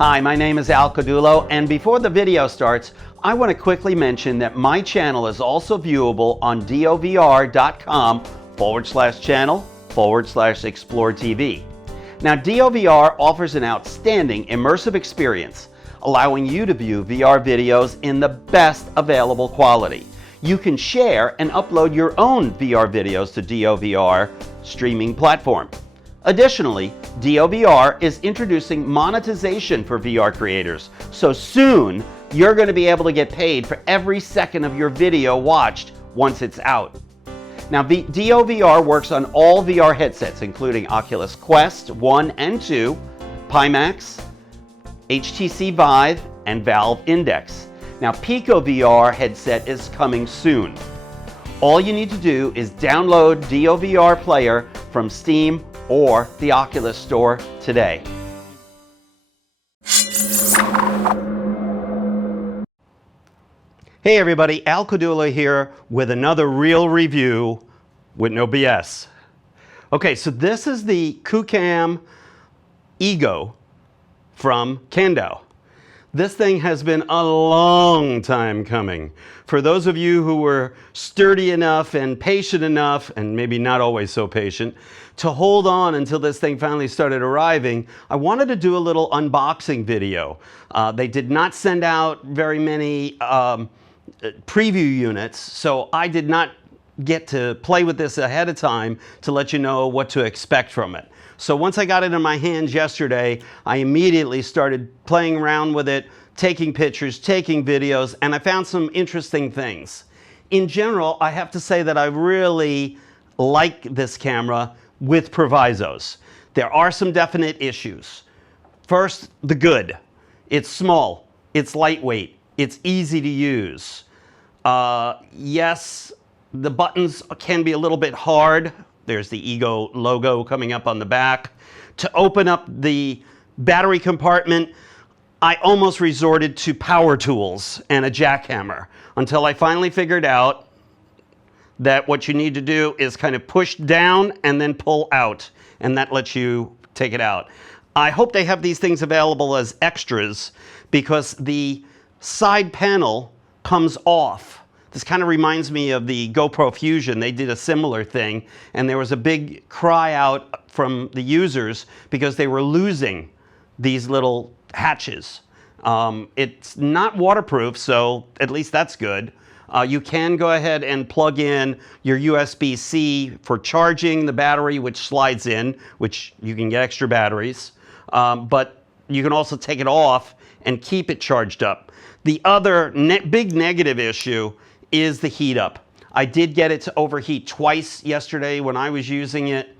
Hi, my name is Caudullo, and before the video starts, I want to quickly mention that my channel is also viewable on dovr.com/channel/exploretv. Now, DOVR offers an outstanding immersive experience, allowing you to view VR videos in the best available quality. You can share and upload your own VR videos to DOVR streaming platform. Additionally, DOVR is introducing monetization for VR creators, so soon you're going to be able to get paid for every second of your video watched once it's out. Now, DOVR works on all VR headsets, including Oculus Quest 1 and 2, Pimax, HTC Vive, and Valve Index. Now, Pico VR headset is coming soon. All you need to do is download DOVR Player from Steam or the Oculus Store today. Hey everybody, Caudullo here with another real review with no BS. Okay, so this is the QooCam Ego from Caudullo. This thing has been a long time coming. For those of you who were sturdy enough and patient enough, and maybe not always so patient, to hold on until this thing finally started arriving, I wanted to do a little unboxing video. They did not send out very many preview units, so I did not get to play with this ahead of time to let you know what to expect from it. So once I got it in my hands yesterday, I immediately started playing around with it, taking pictures, taking videos, and I found some interesting things. In general, I have to say that I really like this camera with provisos. There are some definite issues. First, the good. It's small, it's lightweight, it's easy to use. Yes, the buttons can be a little bit hard. There's the Ego logo coming up on the back. To open up the battery compartment, I almost resorted to power tools and a jackhammer until I finally figured out that what you need to do is kind of push down and then pull out, and that lets you take it out. I hope they have these things available as extras because the side panel comes off. This kind of reminds me of the GoPro Fusion. They did a similar thing, and there was a big cry out from the users because they were losing these little hatches. It's not waterproof, so at least that's good. You can go ahead and plug in your USB-C for charging the battery, which slides in, which you can get extra batteries. But you can also take it off and keep it charged up. The other big negative issue is the heat up. I did get it to overheat twice yesterday when I was using it.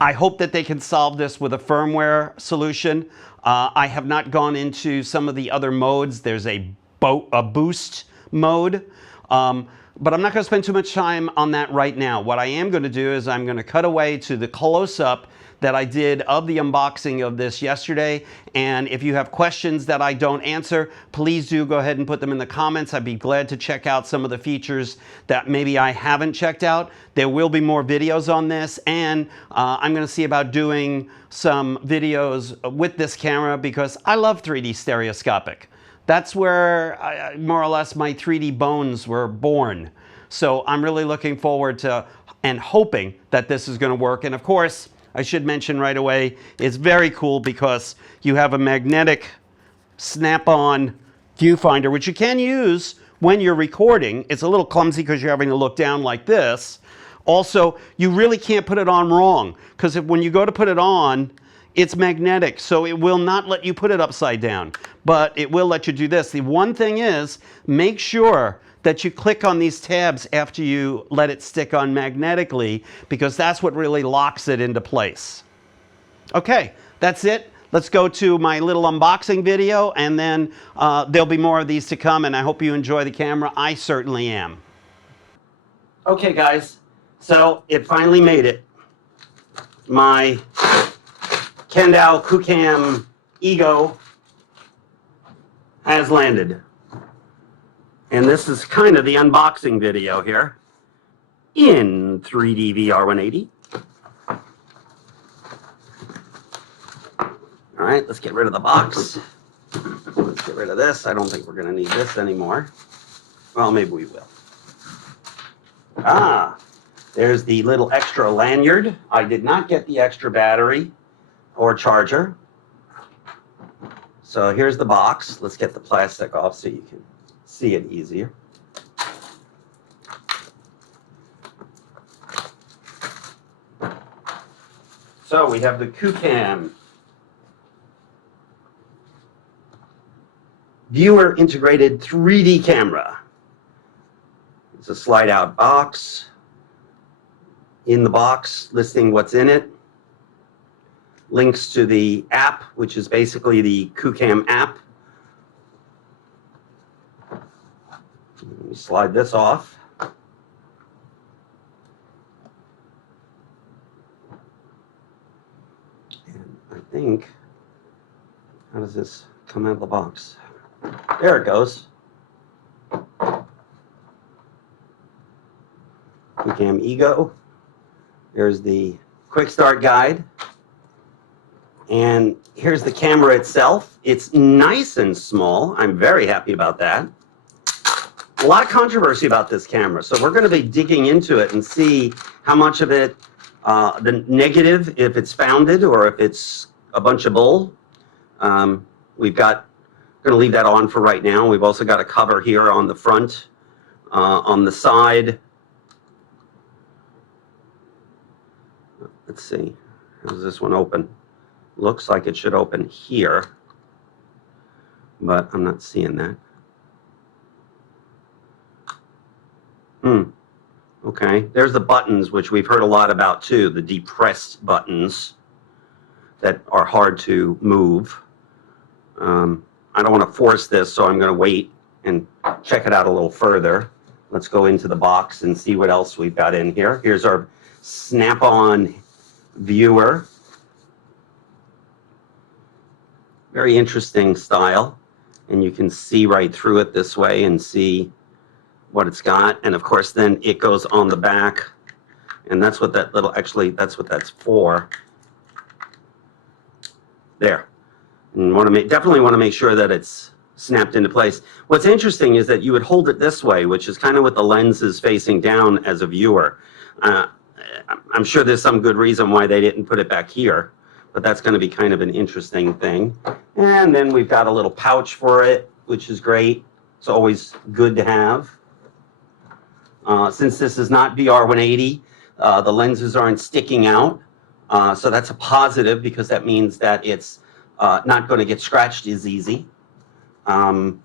I hope that they can solve this with a firmware solution. I have not gone into some of the other modes. There's a boost mode, but I'm not going to spend too much time on that right now. What I am going to do is I'm going to cut away to the close-up that I did of the unboxing of this yesterday, and if you have questions that I don't answer, please do go ahead and put them in the comments. I'd be glad to check out some of the features that maybe I haven't checked out. There will be more videos on this, and I'm going to see about doing some videos with this camera because I love 3D stereoscopic. That's where more or less my 3D bones were born. So I'm really looking forward to and hoping that this is going to work. And of course, I should mention right away, it's very cool because you have a magnetic snap-on viewfinder, which you can use when you're recording. It's a little clumsy because you're having to look down like this. Also, you really can't put it on wrong because when you go to put it on, it's magnetic, so it will not let you put it upside down, but it will let you do this. The one thing is, make sure that you click on these tabs after you let it stick on magnetically because that's what really locks it into place. Okay, that's it. Let's go to my little unboxing video, and then there'll be more of these to come, and I hope you enjoy the camera. I certainly am. Okay, guys, so it finally made it. My Caudullo QooCam Ego has landed. And this is kind of the unboxing video here in 3D VR 180. All right, let's get rid of the box. Let's get rid of this. I don't think we're going to need this anymore. Well, maybe we will. Ah, there's the little extra lanyard. I did not get the extra battery or charger. So here's the box. Let's get the plastic off so you can see it easier. So we have the QooCam viewer integrated 3D camera. It's a slide out box. In the box, listing what's in it. Links to the app, which is basically the QooCam app. Let me slide this off. And I think, how does this come out of the box? There it goes. QooCam Ego. There's the quick start guide. And here's the camera itself. It's nice and small. I'm very happy about that. A lot of controversy about this camera. So we're going to be digging into it and see how much of it, the negative, if it's founded or if it's a bunch of bull. We've got, going to leave that on for right now. We've also got a cover here on the front, on the side. Let's see, how does this one open? Looks like it should open here, but I'm not seeing that. Okay, there's the buttons, which we've heard a lot about too, the depressed buttons that are hard to move. I don't want to force this, so I'm going to wait and check it out a little further. Let's go into the box and see what else we've got in here. Here's our snap-on viewer. Very interesting style, and you can see right through it this way and see what it's got. And of course then it goes on the back, and that's what that little, actually that's what that's for. There. And definitely want to make sure that it's snapped into place. What's interesting is that you would hold it this way, which is kind of with the lenses facing down as a viewer. I'm sure there's some good reason why they didn't put it back here, but that's going to be kind of an interesting thing. And then we've got a little pouch for it, which is great. It's always good to have. Since this is not VR180, the lenses aren't sticking out. So that's a positive, because that means that it's not going to get scratched as easy. What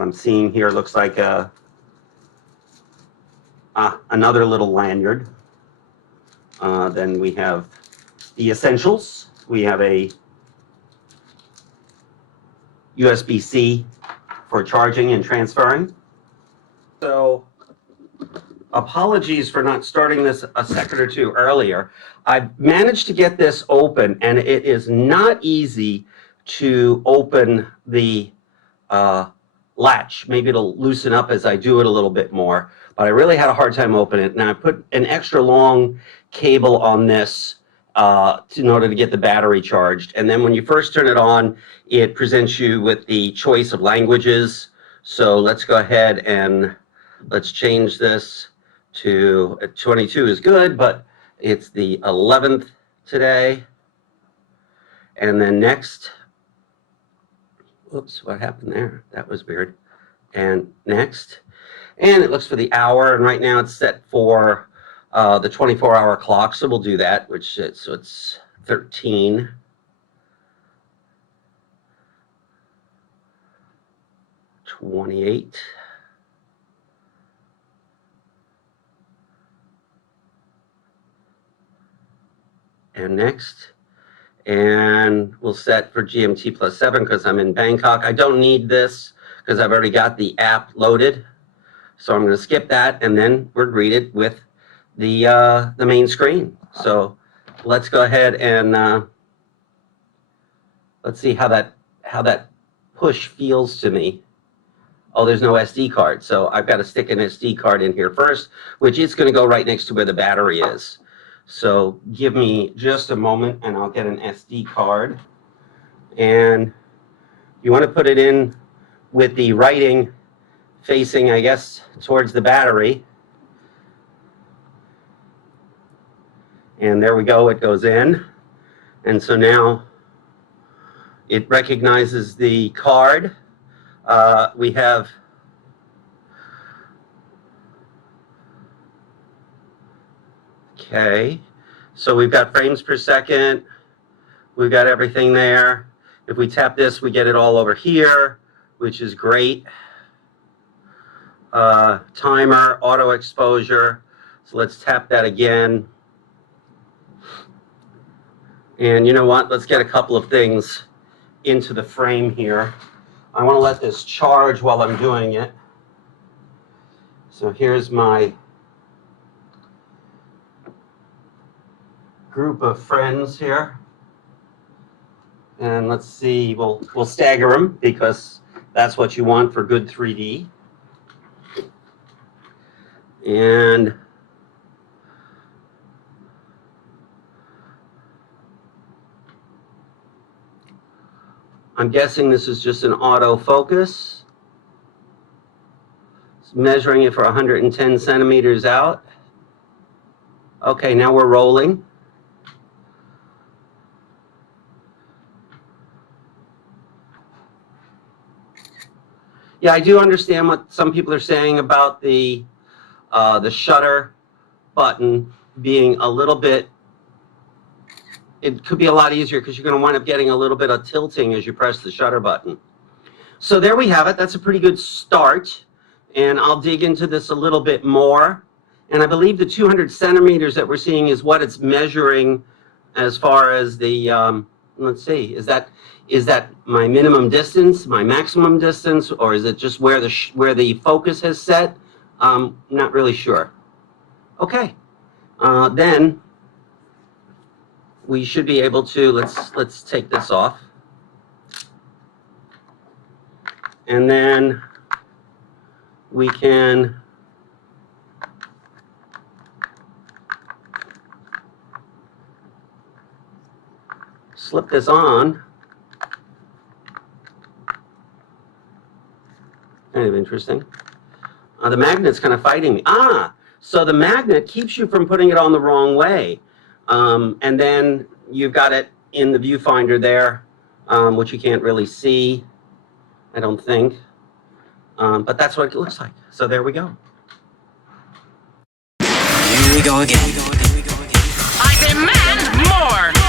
I'm seeing here looks like another little lanyard. Then we have the essentials. We have a USB-C for charging and transferring. So apologies for not starting this a second or two earlier. I've managed to get this open, and it is not easy to open the latch. Maybe it'll loosen up as I do it a little bit more, but I really had a hard time opening it. Now I put an extra long cable on this in order to get the battery charged. And then when you first turn it on, it presents you with the choice of languages. So let's go ahead and let's change this to 22 is good, but it's the 11th today. And then next, oops, what happened there? That was weird. And next, and it looks for the hour, and right now it's set for the 24-hour clock, so we'll do that, which is, so it's 13. $28. And next, and we'll set for GMT +7 because I'm in Bangkok. I don't need this because I've already got the app loaded, so I'm going to skip that, and then we're greeted with the main screen. So let's go ahead and let's see how that push feels to me. Oh, there's no SD card, so I've got to stick an SD card in here first, which is going to go right next to where the battery is. So give me just a moment and I'll get an SD card. And you want to put it in with the writing facing, I guess, towards the battery. And there we go, it goes in. And so now it recognizes the card. We have okay, so we've got frames per second. We've got everything there. If we tap this, we get it all over here, which is great. Timer, auto exposure. So let's tap that again. And you know what? Let's get a couple of things into the frame here. I want to let this charge while I'm doing it. So here's my group of friends here. And let's see, we'll stagger them because that's what you want for good 3D. And I'm guessing this is just an autofocus. It's measuring it for 110 centimeters out. Okay, now we're rolling. Yeah, I do understand what some people are saying about the shutter button being a little bit, it could be a lot easier because you're going to wind up getting a little bit of tilting as you press the shutter button. So there we have it. That's a pretty good start. And I'll dig into this a little bit more. And I believe the 200 centimeters that we're seeing is what it's measuring as far as the, let's see, is that my minimum distance, my maximum distance, or is it just where the focus has set? Not really sure. Okay, then we should be able to, let's take this off. And then we can slip this on. Kind of interesting. The magnet's kind of fighting me. So the magnet keeps you from putting it on the wrong way. And then you've got it in the viewfinder there, which you can't really see, I don't think. But that's what it looks like. So there we go. Here we go again. I demand more!